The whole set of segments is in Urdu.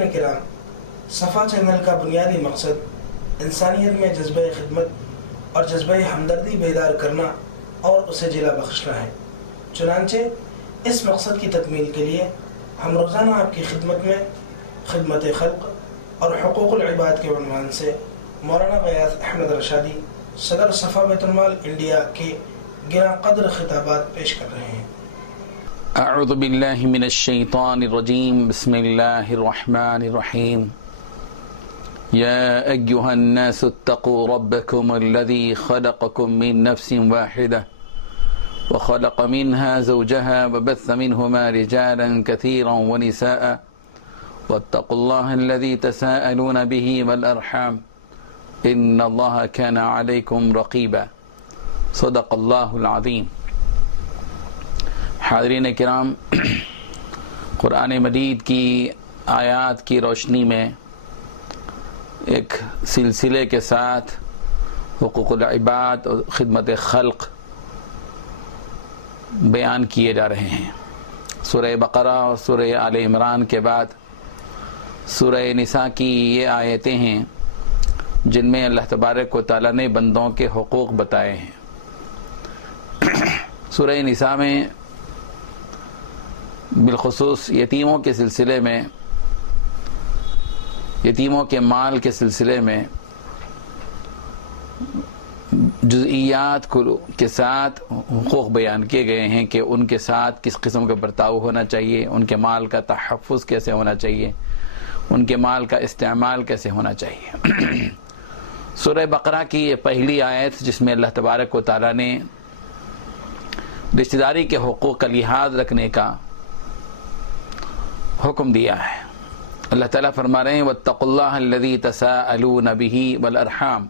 حاضرین کرام، صفا چینل کا بنیادی مقصد انسانیت میں جذبہ خدمت اور جذبہ ہمدردی بیدار کرنا اور اسے جلا بخشنا ہے۔ چنانچہ اس مقصد کی تکمیل کے لیے ہم روزانہ آپ کی خدمت میں خدمت خلق اور حقوق العباد کے عنوان سے مولانا غیاث احمد رشادی صدر صفا بیت المال انڈیا کے گراں قدر خطابات پیش کر رہے ہیں۔ اعوذ باللہ من الشیطان الرجیم، بسم اللہ الرحمن الرحیم۔ یا ایہا الناس اتقوا ربکم الذی خلقکم من نفس واحدہ وخلق منها زوجها وبث منهما رجالا كثيرا ونساء واتقوا الله الذي تساءلون به والأرحام إن الله كان عليكم رقيبا صدق الله العظيم۔ حاضرین کرام، قرآن مجید کی آیات کی روشنی میں ایک سلسلے کے ساتھ حقوق العباد اور خدمت خلق بیان کیے جا رہے ہیں۔ سورہ بقرہ اور سورہ آل عمران کے بعد سورہ نساء کی یہ آیتیں ہیں جن میں اللہ تبارک و تعالیٰ نے بندوں کے حقوق بتائے ہیں۔ سورہ نساء میں بالخصوص یتیموں کے سلسلے میں، یتیموں کے مال کے سلسلے میں جزئیات کے ساتھ حقوق بیان کیے گئے ہیں کہ ان کے ساتھ کس قسم کا برتاؤ ہونا چاہیے، ان کے مال کا تحفظ کیسے ہونا چاہیے، ان کے مال کا استعمال کیسے ہونا چاہیے۔ سورہ بقرہ کی یہ پہلی آیت جس میں اللہ تبارک و تعالیٰ نے رشتہ داری کے حقوق کا لحاظ رکھنے کا حکم دیا ہے۔ اللہ تعالیٰ فرما رہے ہیں واتقوا اللہ الذی تساءلون بہ والارحام،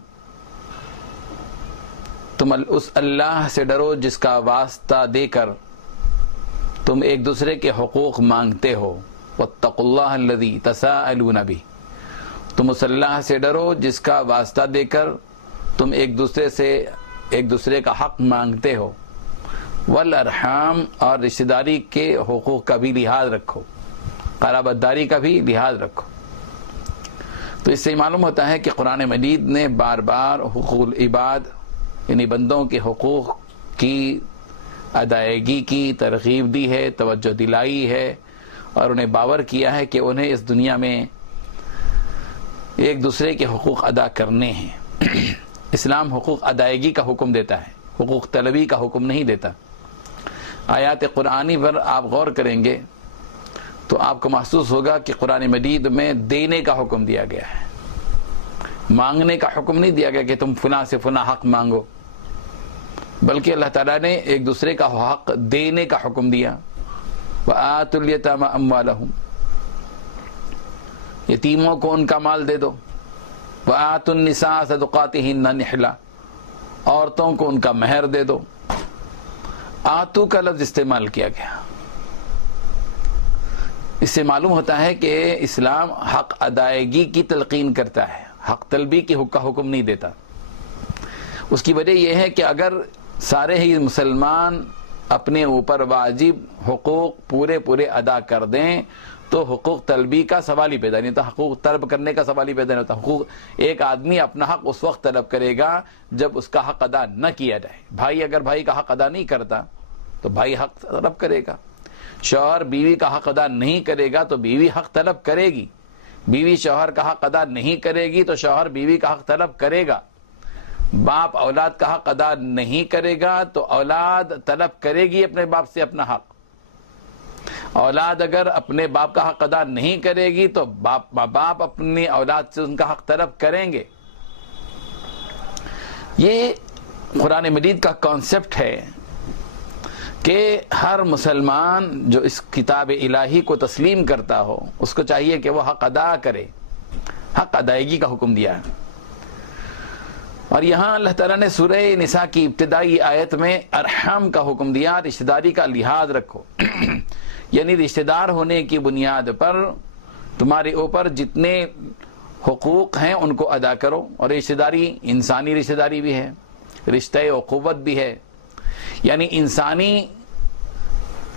تم اس اللہ سے ڈرو جس کا واسطہ دے کر تم ایک دوسرے کے حقوق مانگتے ہو۔ واتقوا اللہ الذی تساءلون بہ، تم اس اللہ سے ڈرو جس کا واسطہ دے کر تم ایک دوسرے کا حق مانگتے ہو۔ والارحام، اور رشتہ داری کے حقوق کا بھی لحاظ رکھو، قرابت داری کا بھی لحاظ رکھو۔ تو اس سے معلوم ہوتا ہے کہ قرآن مجید نے بار بار حقوق العباد یعنی بندوں کے حقوق کی ادائیگی کی ترغیب دی ہے، توجہ دلائی ہے، اور انہیں باور کیا ہے کہ انہیں اس دنیا میں ایک دوسرے کے حقوق ادا کرنے ہیں۔ اسلام حقوق ادائیگی کا حکم دیتا ہے، حقوق طلبی کا حکم نہیں دیتا۔ آیات قرآنی پر آپ غور کریں گے تو آپ کو محسوس ہوگا کہ قرآن مجید میں دینے کا حکم دیا گیا ہے، مانگنے کا حکم نہیں دیا گیا کہ تم فلاں سے فلاں حق مانگو، بلکہ اللہ تعالیٰ نے ایک دوسرے کا حق دینے کا حکم دیا۔ وَآتُوا الْيَتَامَ أَمْوَالَهُمْ، یتیموں کو ان کا مال دے دو۔ وَآتُوا النِّسَاءَ صَدُقَاتِهِنَّ نِحْلًا، عورتوں کو ان کا مہر دے دو۔ آتو کا لفظ استعمال کیا گیا، اس سے معلوم ہوتا ہے کہ اسلام حق ادائیگی کی تلقین کرتا ہے، حق طلبی کی کا حکم نہیں دیتا۔ اس کی وجہ یہ ہے کہ اگر سارے ہی مسلمان اپنے اوپر واجب حقوق پورے ادا کر دیں تو حقوق طلبی کا سوال ہی پیدا نہیں ہوتا، حقوق طلب کرنے کا سوال ہی پیدا نہیں ہوتا۔ ایک آدمی اپنا حق اس وقت طلب کرے گا جب اس کا حق ادا نہ کیا جائے۔ بھائی اگر بھائی کا حق ادا نہیں کرتا تو بھائی حق طلب کرے گا، شوہر بیوی کا حق ادا نہیں کرے گا تو بیوی حق طلب کرے گی، بیوی شوہر کا حق ادا نہیں کرے گی تو شوہر بیوی کا حق طلب کرے گا، باپ اولاد کا حق ادا نہیں کرے گا تو اولاد طلب کرے گی اپنے باپ سے اپنا حق۔ اولاد اگر اپنے باپ کا حق ادا نہیں کرے گی تو باپ اپنی اولاد سے ان کا حق طلب کریں گے۔ یہ قرآن مجید کا کانسیپٹ ہے کہ ہر مسلمان جو اس کتاب الہی کو تسلیم کرتا ہو اس کو چاہیے کہ وہ حق ادا کرے، حق ادائیگی کا حکم دیا ہے۔ اور یہاں اللہ تعالیٰ نے سورہ نساء کی ابتدائی آیت میں ارحام کا حکم دیا، رشتہ داری کا لحاظ رکھو، یعنی رشتہ دار ہونے کی بنیاد پر تمہارے اوپر جتنے حقوق ہیں ان کو ادا کرو۔ اور رشتہ داری انسانی رشتہ داری بھی ہے، رشتہ اخوت بھی ہے، یعنی انسانی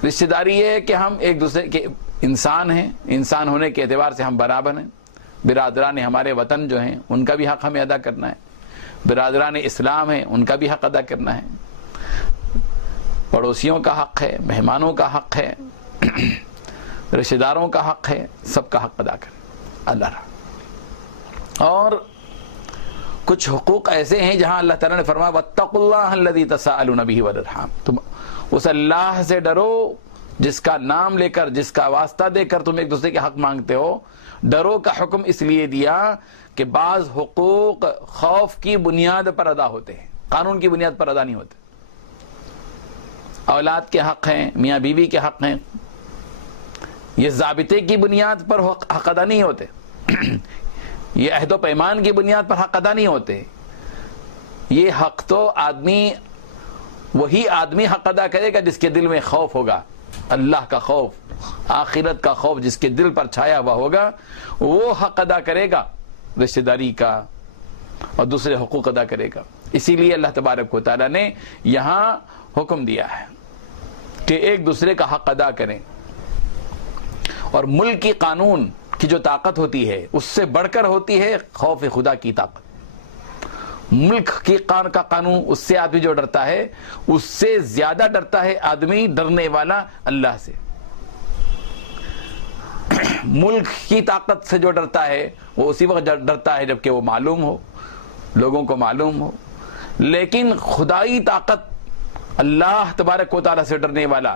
رشتہ داری یہ ہے کہ ہم ایک دوسرے کے انسان ہیں، انسان ہونے کے اعتبار سے ہم برابر ہیں. برادران ہمارے وطن جو ہیں ان کا بھی حق ہمیں ادا کرنا ہے. برادران اسلام ہیں ان کا بھی حق ادا کرنا ہے. پڑوسیوں کا حق ہے، مہمانوں کا حق ہے، رشتہ داروں کا حق ہے، سب کا حق ادا کریں اللہ رہا. اور کچھ حقوق ایسے ہیں جہاں اللہ تعالیٰ نے فرمایا واتقوا اللہ الذی تساءلون بہ والارحام، تم اس اللہ سے ڈرو جس کا نام لے کر، جس کا واسطہ دے کر تم ایک دوسرے کے حق مانگتے ہو. ڈرو کا حکم اس لیے دیا کہ بعض حقوق خوف کی بنیاد پر ادا ہوتے ہیں، قانون کی بنیاد پر ادا نہیں ہوتے. اولاد کے حق ہیں، میاں بیوی کے حق ہیں، یہ ضابطے کی بنیاد پر حق ادا نہیں ہوتے. یہ عہد و پیمان کی بنیاد پر حق ادا نہیں ہوتے. یہ حق تو وہی آدمی حق ادا کرے گا جس کے دل میں خوف ہوگا، اللہ کا خوف، آخرت کا خوف جس کے دل پر چھایا ہوا ہوگا وہ حق ادا کرے گا، رشتہ داری کا اور دوسرے حقوق ادا کرے گا. اسی لیے اللہ تبارک و تعالیٰ نے یہاں حکم دیا ہے کہ ایک دوسرے کا حق ادا کریں. اور ملک کی قانون کی جو طاقت ہوتی ہے اس سے بڑھ کر ہوتی ہے خوف خدا کی طاقت. ملک کی کا قانون، اس سے آدمی جو ڈرتا ہے اس سے زیادہ ڈرتا ہے آدمی ڈرنے والا اللہ سے. ملک کی طاقت سے جو ڈرتا ہے وہ اسی وقت ڈرتا ہے جبکہ وہ معلوم ہو، لوگوں کو معلوم ہو. لیکن خدائی طاقت، اللہ تبارک و تعالیٰ سے ڈرنے والا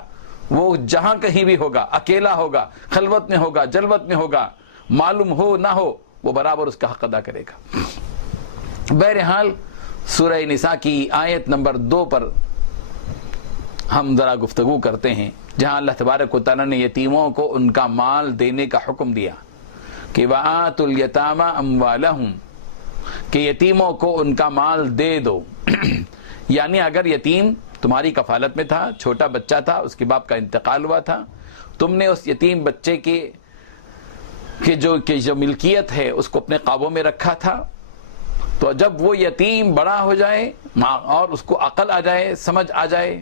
وہ جہاں کہیں بھی ہوگا، اکیلا ہوگا، خلوت میں ہوگا، جلوت میں ہوگا، معلوم ہو نہ ہو، وہ برابر اس کا حق ادا کرے گا. بہرحال سورہ نساء کی آیت نمبر 2 پر ہم ذرا گفتگو کرتے ہیں، جہاں اللہ تبارک و تعالیٰ نے یتیموں کو ان کا مال دینے کا حکم دیا کہ وَآتُوا الْيَتَامَى أَمْوَالَهُمْ، کہ یتیموں کو ان کا مال دے دو. یعنی اگر یتیم تمہاری کفالت میں تھا، چھوٹا بچہ تھا، اس کے باپ کا انتقال ہوا تھا، تم نے اس یتیم بچے کی جو ملکیت ہے اس کو اپنے قابو میں رکھا تھا، تو جب وہ یتیم بڑا ہو جائے اور اس کو عقل آ جائے، سمجھ آ جائے،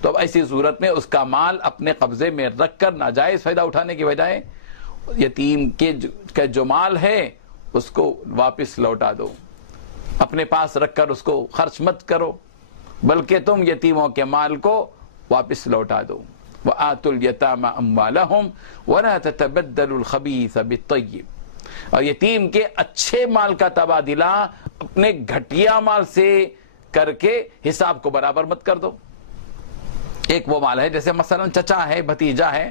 تو اب ایسی صورت میں اس کا مال اپنے قبضے میں رکھ کر ناجائز فائدہ اٹھانے کی بجائے یتیم کے جو مال ہے اس کو واپس لوٹا دو. اپنے پاس رکھ کر اس کو خرچ مت کرو، بلکہ تم یتیموں کے مال کو واپس لوٹا دو. وَآتُوا الْيَتَامَى أَمْوَالَهُمْ وَلَا تَتَبَدَّلُوا الْخَبِيثَ بِالطَّيِّبِ، اور یتیم کے اچھے مال کا تبادلہ اپنے گھٹیا مال سے کر کے حساب کو برابر مت کر دو. ایک وہ مال ہے جیسے مثلا چچا ہے، بھتیجا ہے،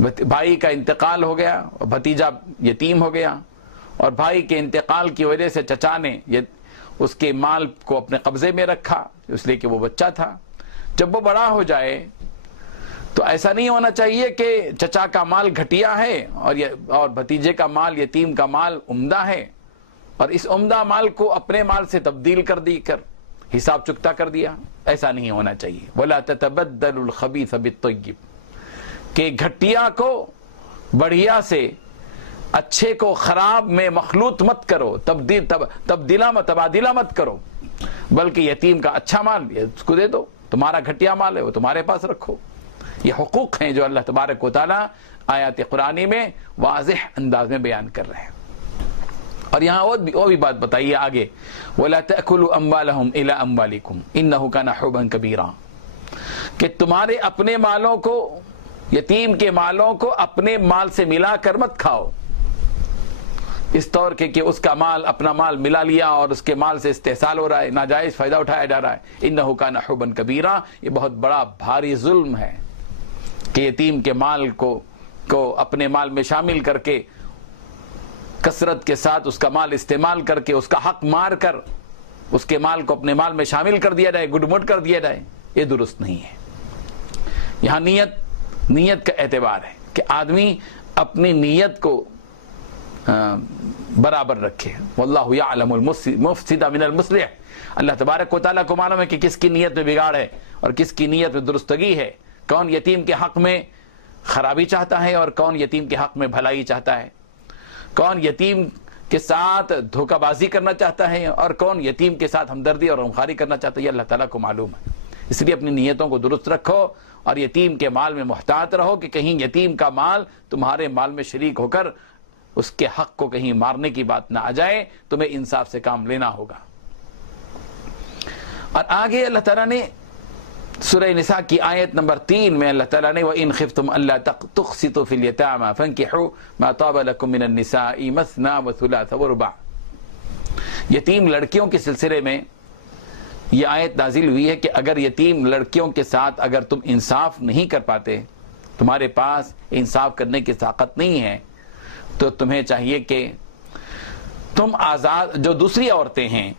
بھائی کا انتقال ہو گیا، بھتیجا یتیم ہو گیا، اور بھائی کے انتقال کی وجہ سے چچا نے اس کے مال کو اپنے قبضے میں رکھا اس لیے کہ وہ بچہ تھا. جب وہ بڑا ہو جائے تو ایسا نہیں ہونا چاہیے کہ چچا کا مال گھٹیا ہے اور بھتیجے کا مال، یتیم کا مال عمدہ ہے، اور اس عمدہ مال کو اپنے مال سے تبدیل کر حساب چکتا کر دیا. ایسا نہیں ہونا چاہیے. وَلَا تَتَبَدَّلُوا الْخَبِيثَ بِالطَّيِّبِ، کہ گھٹیا کو بڑھیا سے، اچھے کو خراب میں مخلوط مت کرو، تبادلہ مت کرو، بلکہ یتیم کا اچھا مال اس کو دے دو، تمہارا گھٹیا مال ہے وہ تمہارے پاس رکھو. یہ حقوق ہیں جو اللہ تبارک و تعالیٰ آیات قرآنی میں واضح انداز میں بیان کر رہے ہیں. اور یہاں اور بھی بات بتائیے آگے، وَلَا تَأْكُلُوا أَمْوَالَهُمْ إِلَىٰ أَمْوَالِكُمْ إِنَّهُ كَانَ حُوبًا كَبِيرًا، کہ تمہارے اپنے مالوں کو، یتیم کے مالوں کو اپنے مال سے ملا کر مت کھاؤ، اس طور کہ اس کا مال اپنا مال ملا لیا اور اس کے مال سے استحصال ہو رہا ہے، ناجائز فائدہ اٹھایا جا رہا ہے. إِنَّهُ كَانَ حُوبًا كَبِيرًا، یہ بہت بڑا بھاری ظلم ہے کہ یتیم کے مال کو اپنے مال میں شامل کر کے کثرت کے ساتھ اس کا مال استعمال کر کے اس کا حق مار کر اس کے مال کو اپنے مال میں شامل کر دیا جائے، گڈ مٹ کر دیا جائے. یہ درست نہیں ہے. یہاں نیت کا اعتبار ہے کہ آدمی اپنی نیت کو برابر رکھے. واللہ یعلم المفسد من المصلح، اللہ تبارک و تعالیٰ کو معلوم ہے کہ کس کی نیت میں بگاڑ ہے اور کس کی نیت میں درستگی ہے، کون یتیم کے حق میں خرابی چاہتا ہے اور کون یتیم کے حق میں بھلائی چاہتا ہے، کون یتیم کے ساتھ دھوکہ بازی کرنا چاہتا ہے اور کون یتیم کے ساتھ ہمدردی اور غمخواری کرنا چاہتا ہے. یہ اللہ تعالیٰ کو معلوم ہے. اس لیے اپنی نیتوں کو درست رکھو اور یتیم کے مال میں محتاط رہو کہ کہیں یتیم کا مال تمہارے مال میں شریک ہو کر اس کے حق کو کہیں مارنے کی بات نہ آ جائے. تمہیں انصاف سے کام لینا ہوگا. اور آگے اللہ تعالیٰ نے سورہ نساء کی آیت نمبر 3 میں اللہ تعالیٰ نے وَإِنْ خِفْتُمْ أَلَّا تُقْسِطُوا فِي الْيَتَامَى فَانكِحُوا مَا طَابَ لَكُم مِّنَ النِّسَاءِ مَثْنَىٰ وَثُلَاثَ وَرُبَاعَ. یتیم لڑکیوں کے سلسلے میں یہ آیت نازل ہوئی ہے کہ اگر یتیم لڑکیوں کے ساتھ اگر تم انصاف نہیں کر پاتے, تمہارے پاس انصاف کرنے کی طاقت نہیں ہے, تو تمہیں چاہیے کہ تم آزاد جو دوسری عورتیں ہیں,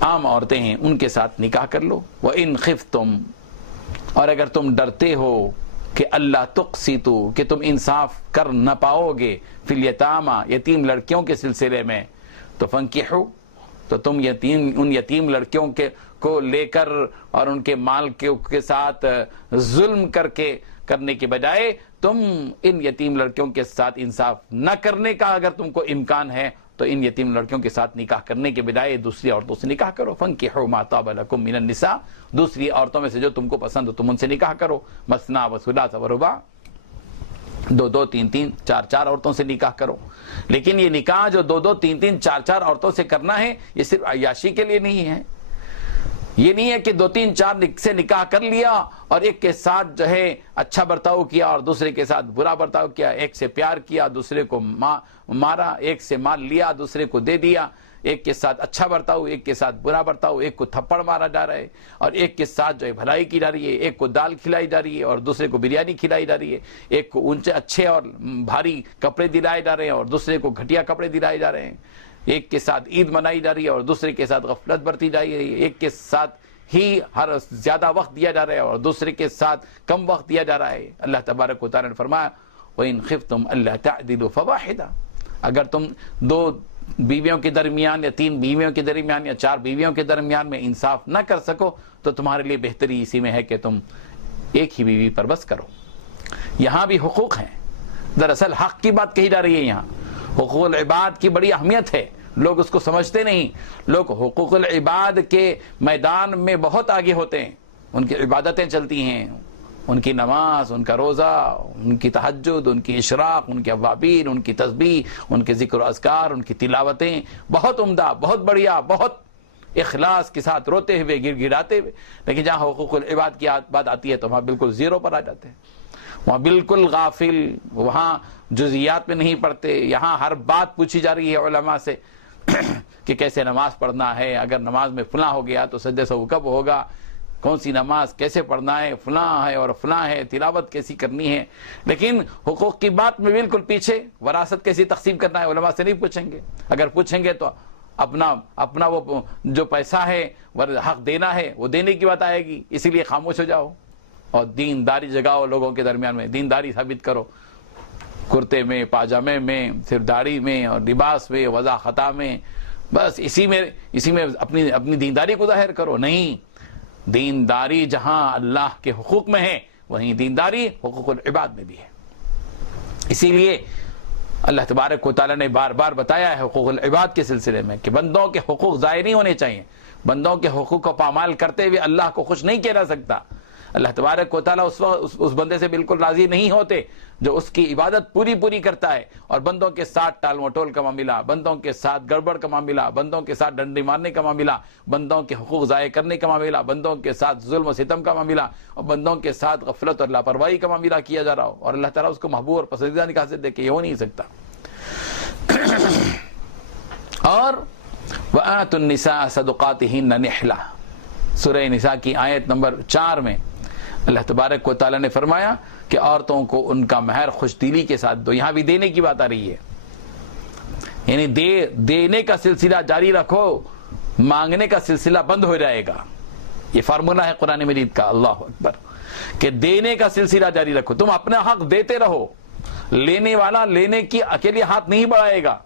عام عورتیں ہیں, ان کے ساتھ نکاح کر لو. وَإِنْ خِفْتُمْ, اور اگر تم ڈرتے ہو کہ اللہ تقسطوا, کہ تم انصاف کر نہ پاؤ گے, فی الیتامى, یتیم لڑکیوں کے سلسلے میں, تو فانکحوا, تو تم ان یتیم لڑکیوں کو لے کر اور ان کے مال کے ساتھ ظلم کرنے کے بجائے تم ان یتیم لڑکیوں کے ساتھ انصاف نہ کرنے کا اگر تم کو امکان ہے تو ان یتیم لڑکیوں کے ساتھ نکاح کرنے کے بجائے دوسری عورتوں سے نکاح کرو. فانکحوا ما طاب لکم من النساء, دوسری عورتوں میں سے جو تم کو پسند ہو تم ان سے نکاح کرو. مثنیٰ وثلاث ورباع, 2 3 3 4 4 عورتوں سے نکاح کرو. لیکن یہ نکاح جو 2 2 3 3 4 4 عورتوں سے کرنا ہے, یہ صرف عیاشی کے لیے نہیں ہے. یہ نہیں ہے کہ 2 3 4 سے نکاح کر لیا اور ایک کے ساتھ جو ہے اچھا برتاؤ کیا اور دوسرے کے ساتھ برا برتاؤ کیا, ایک سے پیار کیا دوسرے کو مارا, ایک سے مال لیا دوسرے کو دے دیا, ایک کے ساتھ اچھا برتاؤ ایک کے ساتھ برا برتاؤ, ایک کو تھپڑ مارا جا رہا ہے اور ایک کے ساتھ جو ہے بھلائی کی جا رہی ہے, ایک کو دال کھلائی جا رہی ہے اور دوسرے کو بریانی کھلائی جا رہی ہے, ایک کو اونچے اچھے اور بھاری کپڑے دلائے جا رہے ہیں اور دوسرے کو گھٹیا کپڑے دلائے جا رہے ہیں, ایک کے ساتھ عید منائی جا رہی ہے اور دوسرے کے ساتھ غفلت برتی جا رہی ہے, ایک کے ساتھ ہی ہر زیادہ وقت دیا جا رہا ہے اور دوسرے کے ساتھ کم وقت دیا جا رہا ہے. اللہ تبارک و تعالی نے فرمایا وَإِنْ خِفْتُمْ أَلَّا تَعْدِلُوا فَوَاحِدًا, اگر تم 2 بیویوں کے درمیان یا 3 بیویوں کے درمیان یا 4 بیویوں کے درمیان میں انصاف نہ کر سکو تو تمہارے لیے بہتری اسی میں ہے کہ تم ایک ہی بیوی پر بس کرو. یہاں بھی حقوق ہیں, دراصل حق کی بات کہی جا رہی ہے. یہاں حقوق العباد کی بڑی اہمیت ہے, لوگ اس کو سمجھتے نہیں. لوگ حقوق العباد کے میدان میں بہت آگے ہوتے ہیں, ان کی عبادتیں چلتی ہیں, ان کی نماز, ان کا روزہ, ان کی تہجد, ان کی اشراق, ان کے اوابین, ان کی تسبیح, ان کے ذکر و اذکار, ان کی تلاوتیں بہت عمدہ, بہت بڑھیا, بہت اخلاص کے ساتھ روتے ہوئے گڑ گڑاتے ہوئے. لیکن جہاں حقوق العباد کی بات آتی ہے تو وہاں بالکل زیرو پر آ جاتے ہیں, وہاں بالکل غافل, وہاں جزیات میں نہیں پڑھتے. یہاں ہر بات پوچھی جا رہی ہے علماء سے کہ کیسے نماز پڑھنا ہے, اگر نماز میں فلاں ہو گیا تو سجدے سہو کب ہوگا, کون سی نماز کیسے پڑھنا ہے, فلاں ہے اور فلاں ہے, تلاوت کیسی کرنی ہے. لیکن حقوق کی بات میں بالکل پیچھے. وراثت کیسی تقسیم کرنا ہے علماء سے نہیں پوچھیں گے. اگر پوچھیں گے تو اپنا وہ جو پیسہ ہے حق دینا ہے وہ دینے کی بات آئے گی, اسی لیے خاموش ہو جاؤ اور دینداری جگاؤ لوگوں کے درمیان میں, دینداری ثابت کرو. کرتے میں, پاجامے میں, صرف داڑھی میں اور لباس میں, وضع خطا میں, بس اسی میں اپنی دینداری کو ظاہر کرو. نہیں, دینداری جہاں اللہ کے حقوق میں ہے وہیں دینداری حقوق العباد میں بھی ہے. اسی لیے اللہ تبارک و تعالیٰ نے بار بار بتایا ہے حقوق العباد کے سلسلے میں کہ بندوں کے حقوق ضائع نہیں ہونے چاہیے. بندوں کے حقوق کو پامال کرتے ہوئے اللہ کو خوش نہیں کیا جا سکتا. اللہ تبارک و تعالیٰ اس بندے سے بالکل راضی نہیں ہوتے جو اس کی عبادت پوری کرتا ہے اور بندوں کے ساتھ ٹال مٹول کا معاملہ, بندوں کے ساتھ گڑبڑ کا معاملہ, بندوں کے ساتھ ڈنڈی مارنے کا معاملہ, بندوں کے حقوق ضائع کرنے کا معاملہ, بندوں کے ساتھ ظلم و ستم کا معاملہ اور بندوں کے ساتھ غفلت اور لاپرواہی کا معاملہ کیا جا رہا ہو اور اللہ تعالیٰ اس کو محبوب اور پسندیدہ نکاح سے دیکھے, یہ ہو نہیں سکتا. اور وَآتُوا النِّسَاءَ صَدُقَاتِهِنَّ نِحْلَةً, سورہ نساء کی آیت نمبر 4 میں اللہ تبارک و تعالیٰ نے فرمایا کہ عورتوں کو ان کا مہر خوش دلی کے ساتھ دو. یہاں بھی دینے کی بات آ رہی ہے, یعنی دینے کا سلسلہ جاری رکھو, مانگنے کا سلسلہ بند ہو جائے گا. یہ فارمولہ ہے قرآن مجید کا, اللہ اکبر, کہ دینے کا سلسلہ جاری رکھو. تم اپنا حق دیتے رہو, لینے والا لینے کی اکیلے ہاتھ نہیں بڑھائے گا.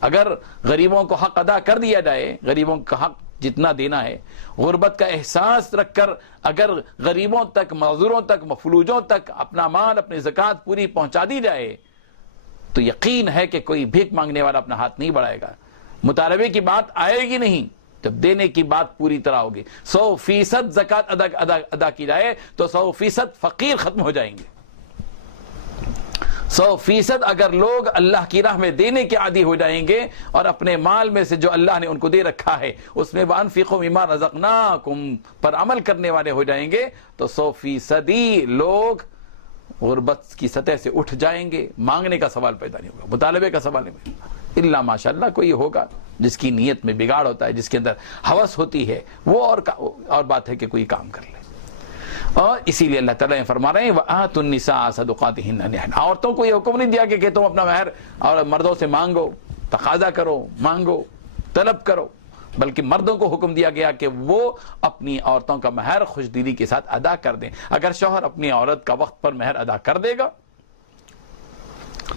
اگر غریبوں کو حق ادا کر دیا جائے, غریبوں کا حق جتنا دینا ہے, غربت کا احساس رکھ کر اگر غریبوں تک, معذوروں تک, مفلوجوں تک اپنا مال, اپنی زکوٰۃ پوری پہنچا دی جائے تو یقین ہے کہ کوئی بھیک مانگنے والا اپنا ہاتھ نہیں بڑھائے گا, مطالبے کی بات آئے گی نہیں. جب دینے کی بات پوری طرح ہوگی، 100% زکوٰۃ ادا کی جائے تو 100% فقیر ختم ہو جائیں گے۔ 100% اگر لوگ اللہ کی راہ میں دینے کے عادی ہو جائیں گے اور اپنے مال میں سے جو اللہ نے ان کو دے رکھا ہے اس میں وَأَنفِقُوا مِمَّا رَزَقْنَاكُمْ پر عمل کرنے والے ہو جائیں گے تو 100% لوگ غربت کی سطح سے اٹھ جائیں گے، مانگنے کا سوال پیدا نہیں ہوگا، مطالبے کا سوال نہیں ہوگا، الا ماشاءاللہ کوئی ہوگا جس کی نیت میں بگاڑ ہوتا ہے، جس کے اندر ہوس ہوتی ہے، وہ اور بات ہے کہ کوئی کام کر لے۔ اور اسی لیے اللہ تعالیٰ فرما رہے ہیں وَآتُوا النِّسَاءَ صَدُقَاتِهِنَّ نِحْلًا، عورتوں کو یہ حکم نہیں دیا کہ تم اپنا مہر اور مردوں سے مانگو، تقاضا کرو، مانگو، طلب کرو، بلکہ مردوں کو حکم دیا گیا کہ وہ اپنی عورتوں کا مہر خوش دلی کے ساتھ ادا کر دیں۔ اگر شوہر اپنی عورت کا وقت پر مہر ادا کر دے گا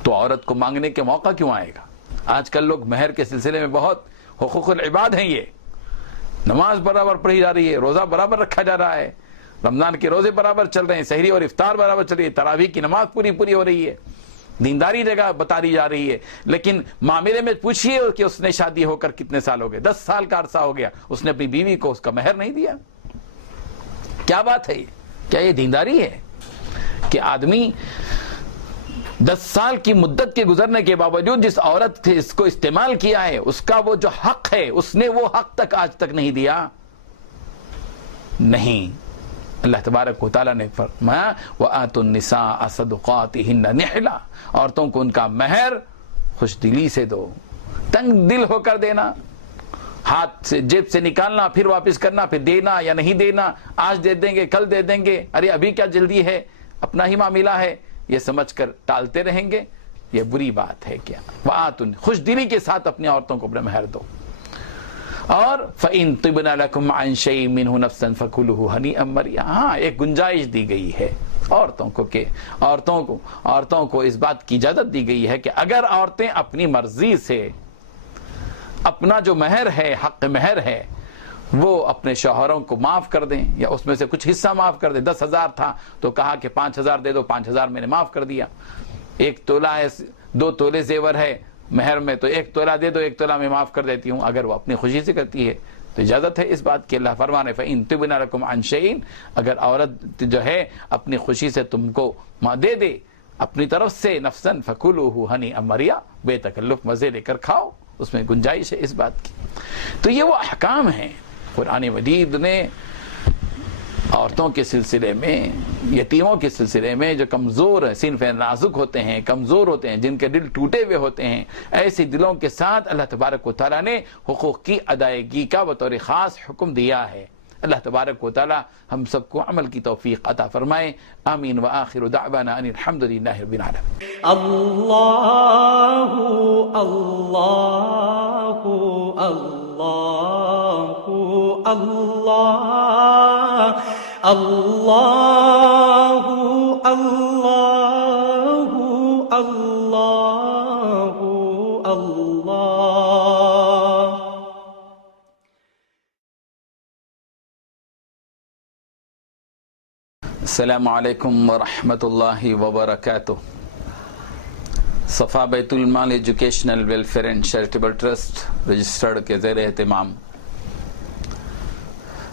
تو عورت کو مانگنے کے موقع کیوں آئے گا؟ آج کل لوگ مہر کے سلسلے میں بہت حقوق العباد ہیں، یہ نماز برابر پڑھی جا رہی ہے، روزہ برابر رکھا جا رہا ہے، رمضان کے روزے برابر چل رہے ہیں، سحری اور افطار برابر چل رہی ہے، تراویح کی نماز پوری ہو رہی ہے، دینداری جگہ بتا دی جا رہی ہے، لیکن معاملے میں پوچھئے کہ اس نے شادی ہو کر کتنے سال ہو گئے، 10 سال کا عرصہ ہو گیا، اس نے اپنی بیوی کو اس کا مہر نہیں دیا۔ کیا بات ہے یہ؟ کیا یہ دینداری ہے کہ آدمی 10 سال کی مدت کے گزرنے کے باوجود جس عورت نے اس کو استعمال کیا ہے اس کا وہ جو حق ہے اس نے وہ حق تک آج تک نہیں دیا؟ نہیں، اللہ تبارک و تعالیٰ نے فرمایا وَآتُوا النِّسَاءَ صَدُقَاتِهِنَّ نِحْلًا، عورتوں کو ان کا مہر خوش دلی سے دو، تنگ دل ہو کر دینا، ہاتھ سے جیب سے نکالنا پھر واپس کرنا، پھر دینا یا نہیں دینا، آج دے دیں گے کل دے دیں گے، ارے ابھی کیا جلدی ہے، اپنا ہی معاملہ ہے، یہ سمجھ کر ٹالتے رہیں گے، یہ بری بات ہے۔ کیا وَآتُوا، خوش دلی کے ساتھ اپنی عورتوں کو اپنا مہر دو۔ اور فَإِن طِبْنَ لَكُمْ عَنْ شَيْءٍ مِّنْهُ نَفْسًا فَكُلُوهُ هَنِيئًا مَرِيئًا، ہاں ایک گنجائش دی گئی ہے عورتوں کو کہ عورتوں کو اس بات کی اجازت دی گئی ہے کہ اگر عورتیں اپنی مرضی سے اپنا جو مہر ہے، حق مہر ہے، وہ اپنے شوہروں کو معاف کر دیں یا اس میں سے کچھ حصہ معاف کر دیں، 10,000 تھا تو کہا کہ 5,000 دے دو، 5,000 میں نے معاف کر دیا، 1 تولہ ہے، 2 تولے زیور ہے مہر میں تو 1 تولہ دے دو، 1 تولہ میں معاف کر دیتی ہوں، اگر وہ اپنی خوشی سے کرتی ہے تو اجازت ہے اس بات کی۔ اللہ فرمانے فَإِن طِبْنَ لَكُمْ عَنْ شَيْءٍ، اگر عورت جو ہے اپنی خوشی سے تم کو دے دے اپنی طرف سے نفساً فَكُلُوهُ هَنِيئًا مَرِيئًا، بے تکلف مزے لے کر کھاؤ، اس میں گنجائش ہے اس بات کی۔ تو یہ وہ احکام ہیں قرآن مجید نے عورتوں کے سلسلے میں، یتیموں کے سلسلے میں، جو کمزور ہیں، صنف نازک ہوتے ہیں، کمزور ہوتے ہیں، جن کے دل ٹوٹے ہوئے ہوتے ہیں، ایسے دلوں کے ساتھ اللہ تبارک و تعالیٰ نے حقوق کی ادائیگی کا بطور خاص حکم دیا ہے۔ اللہ تبارک و تعالیٰ ہم سب کو عمل کی توفیق عطا فرمائے، آمین۔ وآخر دعوانا ان الحمد للہ رب العالمین۔ اللہ اللہ اللہ اللہ اللہ اللہ اللہ اللہ۔ السلام علیکم ورحمۃ اللہ وبرکاتہ۔ صفا بیت المال educational welfare and charitable trust registered کے زیر اہتمام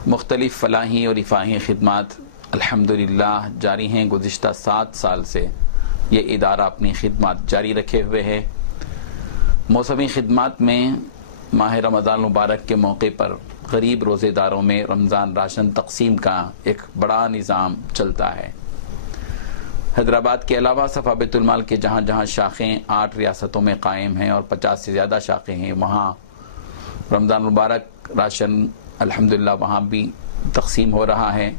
مختلف فلاحی اور رفاہی خدمات الحمدللہ جاری ہیں۔ گزشتہ 7 سال سے یہ ادارہ اپنی خدمات جاری رکھے ہوئے ہے۔ موسمی خدمات میں ماہ رمضان مبارک کے موقع پر غریب روزے داروں میں رمضان راشن تقسیم کا ایک بڑا نظام چلتا ہے۔ حیدرآباد کے علاوہ صفا بیت المال کے جہاں جہاں شاخیں 8 ریاستوں میں قائم ہیں اور 50 سے زیادہ شاخیں ہیں، وہاں رمضان مبارک راشن الحمدللہ وہاں بھی تقسیم ہو رہا ہے۔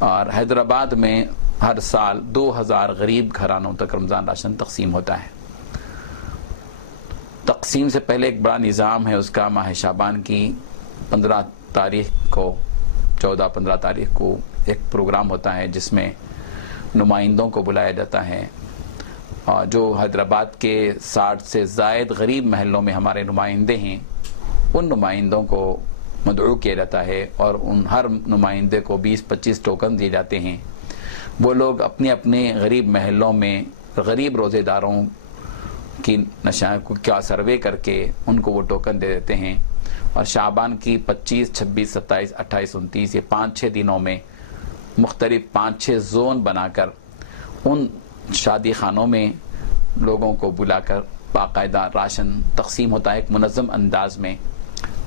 اور حیدرآباد میں ہر سال 2000 غریب گھرانوں تک رمضان راشن تقسیم ہوتا ہے۔ تقسیم سے پہلے ایک بڑا نظام ہے اس کا، ماہ شعبان کی 15 تاریخ کو 14-15 تاریخ کو ایک پروگرام ہوتا ہے جس میں نمائندوں کو بلایا جاتا ہے، اور جو حیدرآباد کے 60 سے زائد غریب محلوں میں ہمارے نمائندے ہیں ان نمائندوں کو مدعو کیا جاتا ہے، اور ان ہر نمائندے کو 20-25 ٹوکن دیے جاتے ہیں۔ وہ لوگ اپنے اپنے غریب محلوں میں غریب روزے داروں کی نشان کا سروے کر کے ان کو وہ ٹوکن دے دیتے ہیں، اور شعبان کی 25, 26, 27, 28, 29 یہ 5-6 دنوں میں مختلف 5-6 زون بنا کر ان شادی خانوں میں لوگوں کو بلا کر باقاعدہ راشن تقسیم ہوتا ہے ایک منظم انداز میں.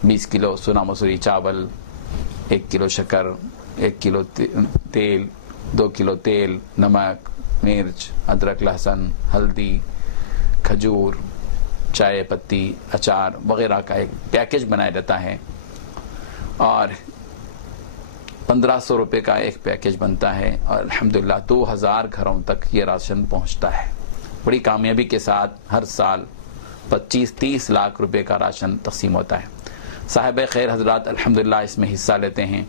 20 کلو سونا مسوری چاول، 1 کلو شکر، 1 کلو تیل، 2 کلو تیل، نمک، مرچ، ادرک، لہسن، ہلدی، کھجور، چائے پتی، اچار وغیرہ کا ایک پیکج بنایا جاتا ہے اور 1500 روپے کا ایک پیکج بنتا ہے اور الحمدللہ 2000 گھروں تک یہ راشن پہنچتا ہے. بڑی کامیابی کے ساتھ ہر سال 25-30 لاکھ روپے کا راشن تقسیم ہوتا ہے. صاحب خیر حضرات الحمدللہ اس میں حصہ لیتے ہیں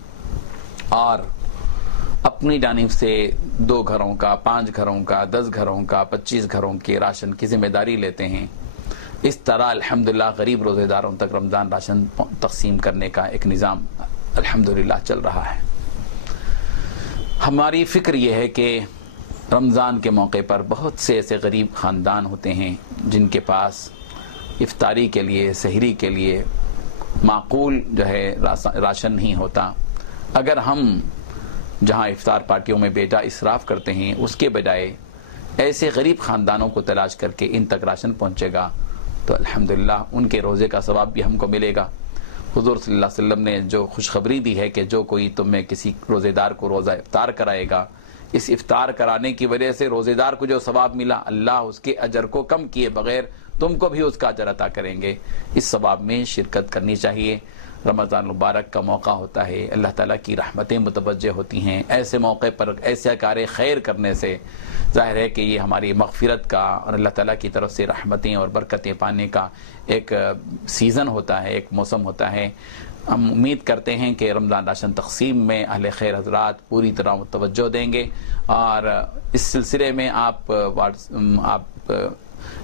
اور اپنی جانب سے 2 گھروں کا، 5 گھروں کا، 10 گھروں کا، 25 گھروں کے راشن کی ذمہ داری لیتے ہیں. اس طرح الحمدللہ غریب روزے داروں تک رمضان راشن تقسیم کرنے کا ایک نظام الحمدللہ چل رہا ہے. ہماری فکر یہ ہے کہ رمضان کے موقع پر بہت سے ایسے غریب خاندان ہوتے ہیں جن کے پاس افطاری کے لیے، سحری کے لیے معقول جو ہے راشن نہیں ہوتا. اگر ہم جہاں افطار پارٹیوں میں بیجا اسراف کرتے ہیں اس کے بجائے ایسے غریب خاندانوں کو تلاش کر کے ان تک راشن پہنچے گا تو الحمدللہ ان کے روزے کا ثواب بھی ہم کو ملے گا. حضور صلی اللہ علیہ وسلم نے جو خوشخبری دی ہے کہ جو کوئی تم میں کسی روزے دار کو روزہ افطار کرائے گا، اس افطار کرانے کی وجہ سے روزے دار کو جو ثواب ملا اللہ اس کے اجر کو کم کیے بغیر تم کو بھی اس کا اجر عطا کریں گے. اس ثواب میں شرکت کرنی چاہیے. رمضان مبارک کا موقع ہوتا ہے، اللہ تعالیٰ کی رحمتیں متوجہ ہوتی ہیں. ایسے موقع پر ایسے کار خیر کرنے سے ظاہر ہے کہ یہ ہماری مغفرت کا اور اللہ تعالیٰ کی طرف سے رحمتیں اور برکتیں پانے کا ایک سیزن ہوتا ہے، ایک موسم ہوتا ہے. ہم امید کرتے ہیں کہ رمضان راشن تقسیم میں اہل خیر حضرات پوری طرح توجہ دیں گے اور اس سلسلے میں آپ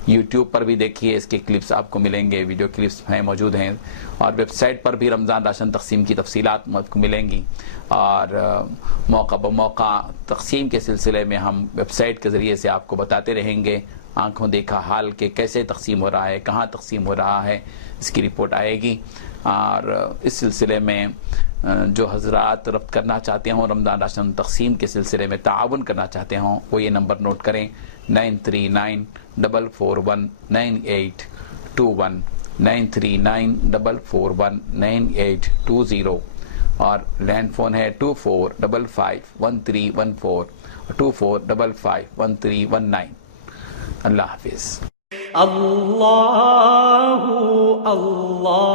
یوٹیوب پر بھی دیکھیے، اس کے کلپس آپ کو ملیں گے، ویڈیو کلپس ہیں موجود ہیں اور ویب سائٹ پر بھی رمضان راشن تقسیم کی تفصیلات آپ کو ملیں گی. اور موقع بموقع تقسیم کے سلسلے میں ہم ویب سائٹ کے ذریعے سے آپ کو بتاتے رہیں گے. آنکھوں دیکھا حال کہ کیسے تقسیم ہو رہا ہے، کہاں تقسیم ہو رہا ہے، اس کی رپورٹ آئے گی. اور اس سلسلے میں جو حضرات ربط کرنا چاہتے ہوں، رمضان راشن تقسیم کے سلسلے میں تعاون کرنا چاہتے ہوں، وہ یہ نمبر نوٹ کریں 9394419821 9394419820 اور لینڈ فون ہے 24551314 24551319. اللہ حافظ. اللہ اللہ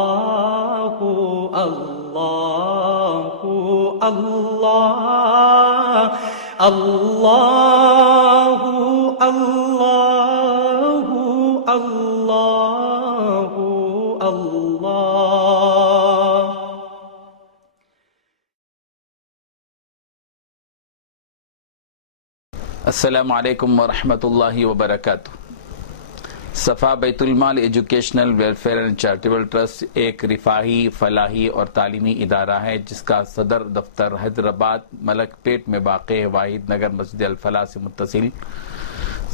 اللہ اللہ اللہ اللہ اللہ اللہ. السلام علیکم ورحمۃ اللہ وبرکاتہ. صفا بیت المال educational welfare and charitable trust ایک رفاہی، فلاحی اور تعلیمی ادارہ ہے جس کا صدر دفتر حیدرآباد ملک پیٹ میں واقع واحد نگر مسجد الفلاح سے متصل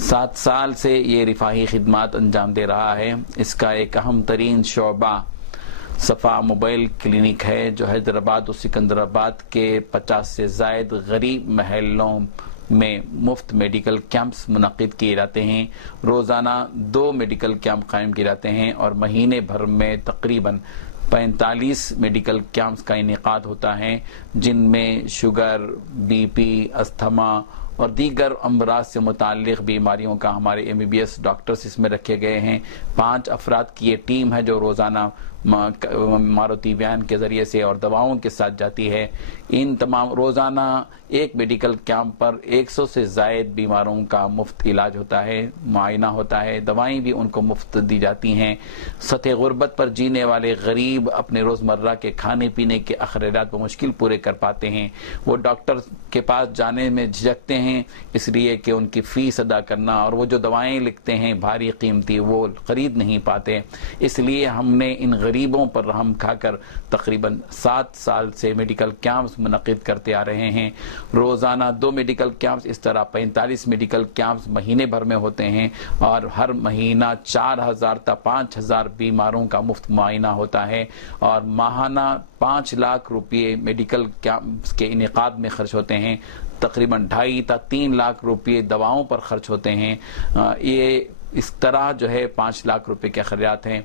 7 سال سے یہ رفاہی خدمات انجام دے رہا ہے. اس کا ایک اہم ترین شعبہ صفا موبائل کلینک ہے جو حیدرآباد اور سکندرآباد کے 50 سے زائد غریب محلوں میں مفت میڈیکل کیمپس منعقد کیے جاتے ہیں. روزانہ 2 میڈیکل کیمپ قائم کیے جاتے ہیں اور مہینے بھر میں تقریباً 45 میڈیکل کیمپس کا انعقاد ہوتا ہے جن میں شوگر، بی پی، استھما اور دیگر امراض سے متعلق بیماریوں کا ہمارے MBBS ڈاکٹرز اس میں رکھے گئے ہیں. 5 افراد کی یہ ٹیم ہے جو روزانہ ماروتی وین کے ذریعے سے اور دواؤں کے ساتھ جاتی ہے. ان تمام روزانہ ایک میڈیکل کیمپ پر 100 سے زائد بیماروں کا مفت علاج ہوتا ہے، معائنہ ہوتا ہے، دوائیں بھی ان کو مفت دی جاتی ہیں. سطح غربت پر جینے والے غریب اپنے روزمرہ کے کھانے پینے کے اخراجات بمشکل پورے کر پاتے ہیں. وہ ڈاکٹر کے پاس جانے میں جھجکتے ہیں اس لیے کہ ان کی فیس ادا کرنا اور وہ جو دوائیں لکھتے ہیں بھاری قیمتی وہ خرید نہیں پاتے. اس لیے ہم نے ان غریب غریبوں پر رحم کھا کر تقریباً 7 سال سے میڈیکل کیمپس منعقد کرتے آ رہے ہیں. روزانہ 2 میڈیکل کیمپس، اس طرح 45 میڈیکل کیمپس مہینے بھر میں ہوتے ہیں، اور ہر مہینہ 4000 تا 5000 بیماروں کا مفت معائنہ ہوتا ہے، اور ماہانہ 5 لاکھ روپے میڈیکل کیمپس کے انعقاد میں خرچ ہوتے ہیں. تقریباً 2.5 تا 3 لاکھ روپے دواؤں پر خرچ ہوتے ہیں. یہ اس طرح جو ہے 5 لاکھ روپے کے اخراجات ہیں.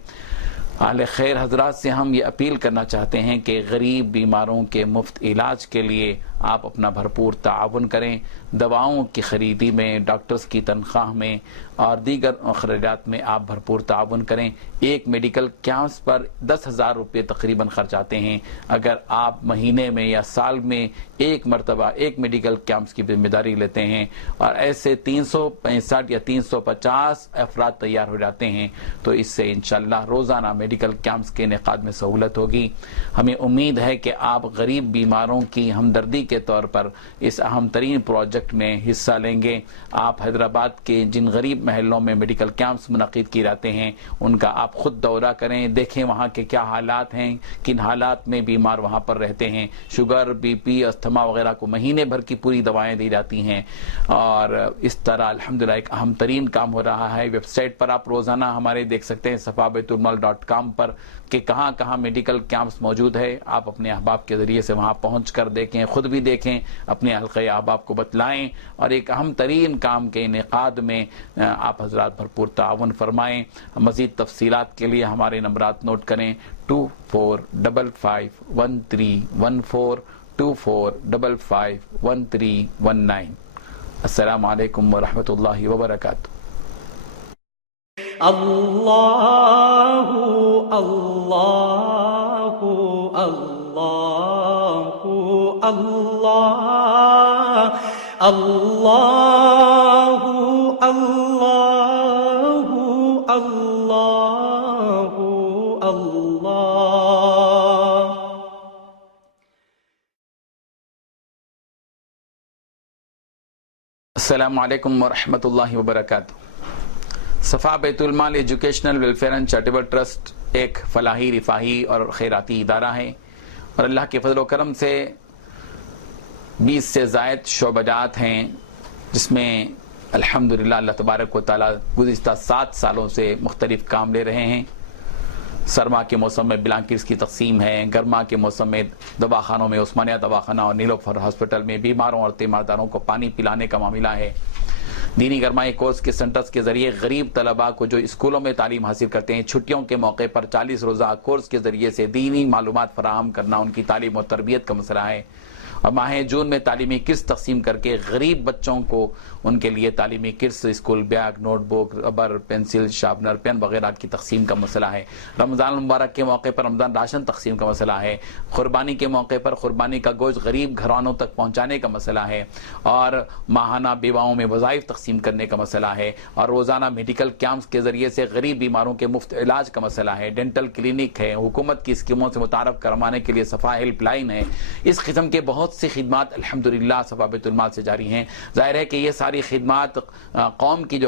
اہل خیر حضرات سے ہم یہ اپیل کرنا چاہتے ہیں کہ غریب بیماروں کے مفت علاج کے لیے آپ اپنا بھرپور تعاون کریں. دواؤں کی خریدی میں، ڈاکٹرز کی تنخواہ میں اور دیگر اخراجات میں آپ بھرپور تعاون کریں. ایک میڈیکل کیمپس پر 10,000 روپے تقریباً خرچ آتے ہیں. اگر آپ مہینے میں یا سال میں ایک مرتبہ ایک میڈیکل کیمپس کی ذمہ داری لیتے ہیں، اور ایسے 365 یا 350 افراد تیار ہو جاتے ہیں، تو اس سے انشاءاللہ روزانہ میڈیکل کیمپس کے انعقاد میں سہولت ہوگی. ہمیں امید ہے کہ آپ غریب بیماروں کی ہمدردی کے طور پر اس اہم ترین پروجیکٹ میں حصہ لیں گے. آپ حیدرآباد کے جن غریب محلوں میں میڈیکل کیمپس منعقد کیے جاتے ہیں ان کا آپ خود دورہ کریں، دیکھیں وہاں کے کیا حالات ہیں، کن حالات میں بیمار وہاں پر رہتے ہیں. شوگر، بی پی، استھما وغیرہ کو مہینے بھر کی پوری دوائیں دی جاتی ہیں. اور اس طرح الحمدللہ ایک اہم ترین کام ہو رہا ہے. ویب سائٹ پر آپ روزانہ ہمارے دیکھ سکتے ہیں صفابیتالمال.com پر کہ کہاں کہاں میڈیکل کیمپس موجود ہے. آپ اپنے احباب کے ذریعے سے وہاں پہنچ کر دیکھیں، خود بھی دیکھیں، اپنے حلقہ احباب کو بتلائیں، اور ایک اہم ترین کام کے انعقاد میں آپ حضرات بھرپور تعاون فرمائیں. مزید تفصیلات کے لیے ہمارے نمبرات نوٹ کریں: 24551314 24551319. السلام علیکم ورحمۃ اللہ وبرکاتہ. اللہ اللہ اللہ اللہ اللہ اللہ اللہ اللہ. السلام علیکم ورحمۃ اللہ وبرکاتہ. صفا بیت المال educational welfare and charitable trust ایک فلاحی، رفاہی اور خیراتی ادارہ ہے، اور اللہ کے فضل و کرم سے 20 سے زائد شعبجات ہیں، جس میں الحمدللہ اللہ تبارک و تعالی گزشتہ 7 سالوں سے مختلف کام لے رہے ہیں. سرما کے موسم میں بلانکٹس کی تقسیم ہے، گرما کے موسم میں دواخانوں میں عثمانیہ دواخانہ اور نیلوفر ہاسپٹل میں بیماروں اور تیمارداروں کو پانی پلانے کا معاملہ ہے. دینی گرمائی کورس کے سنٹرز کے ذریعے غریب طلباء کو جو اسکولوں میں تعلیم حاصل کرتے ہیں، چھٹیوں کے موقع پر 40 روزہ کورس کے ذریعے سے دینی معلومات فراہم کرنا ان کی تعلیم و تربیت کا مسئلہ ہے. اور ماہ جون میں تعلیمی کٹس تقسیم کر کے غریب بچوں کو ان کے لیے تعلیمی kits, school bag, note book, rubber, pencil, sharpener, pain وغیرہ کی تقسیم کا مسئلہ ہے. رمضان المبارک کے موقع پر رمضان راشن تقسیم کا مسئلہ ہے. قربانی کے موقع پر قربانی کا گوشت غریب گھرانوں تک پہنچانے کا مسئلہ ہے. اور ماہانہ بیواؤں میں وظائف تقسیم کرنے کا مسئلہ ہے. اور روزانہ میڈیکل کیمپس کے ذریعے سے غریب بیماروں کے مفت علاج کا مسئلہ ہے. ڈینٹل کلینک ہے. حکومت کی اسکیموں سے متعارف کروانے کے لیے صفا ہیلپ لائن ہے. اس قسم کے بہت سی خدمات الحمدللہ صفا بیت المال سے جاری ہیں. ظاہر ہے کہ یہ ساری خدمات قوم کے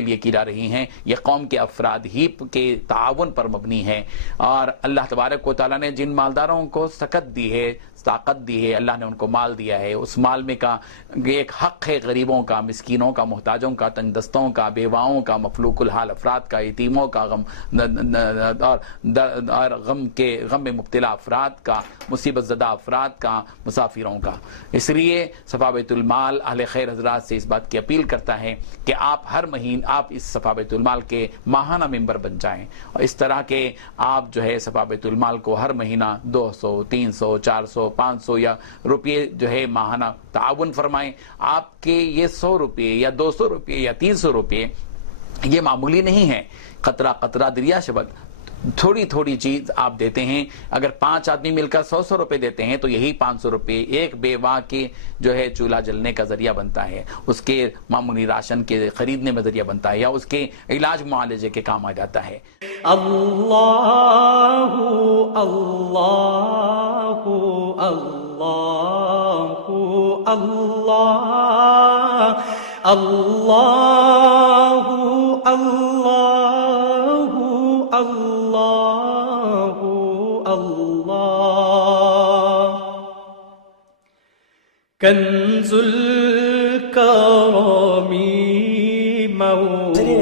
لیے کی جا رہی ہیں، یہ قوم کے افراد ہی کے تعاون پر مبنی ہے. اور اللہ تبارک و تعالیٰ نے جن مالداروں کو سکت دی ہے، طاقت دی ہے، اللہ نے ان کو مال دیا ہے، اس مال میں کا ایک حق ہے غریبوں کا، مسکینوں کا، محتاجوں کا، تنگ دستوں کا، بیواؤں کا، مفلوک الحال افراد کا، یتیموں کا، اور غم میں مبتلا افراد کا، مصیبت زدہ افراد کا، مسافروں کا. اس لیے صفا بیت المال اہل خیر حضرات سے اس بات کی اپیل کرتا ہے کہ آپ ہر مہینے آپ اس صفا بیت المال کے ماہانہ ممبر بن جائیں، اور اس طرح کے آپ جو ہے صفا بیت المال کو ہر مہینہ 200، 300، 400، 500 یا روپے جو ہے ماہانہ تعاون فرمائیں. آپ کے یہ 100 روپے یا 200 روپے یا 300 روپے یہ معمولی نہیں ہے. قطرہ قطرہ دریا شبد، تھوڑی تھوڑی چیز آپ دیتے ہیں. اگر 5 آدمی مل کر 100 روپے دیتے ہیں تو یہی 500 روپے ایک بیوہ کے جو ہے چولہا جلنے کا ذریعہ بنتا ہے، اس کے معمولی راشن کے خریدنے میں ذریعہ بنتا ہے، یا اس کے علاج معالجے کے کام آ جاتا ہے. اللہ اللہ اللہ اللہ اللہ اللہ اللہ الله كنز الكرم مولاي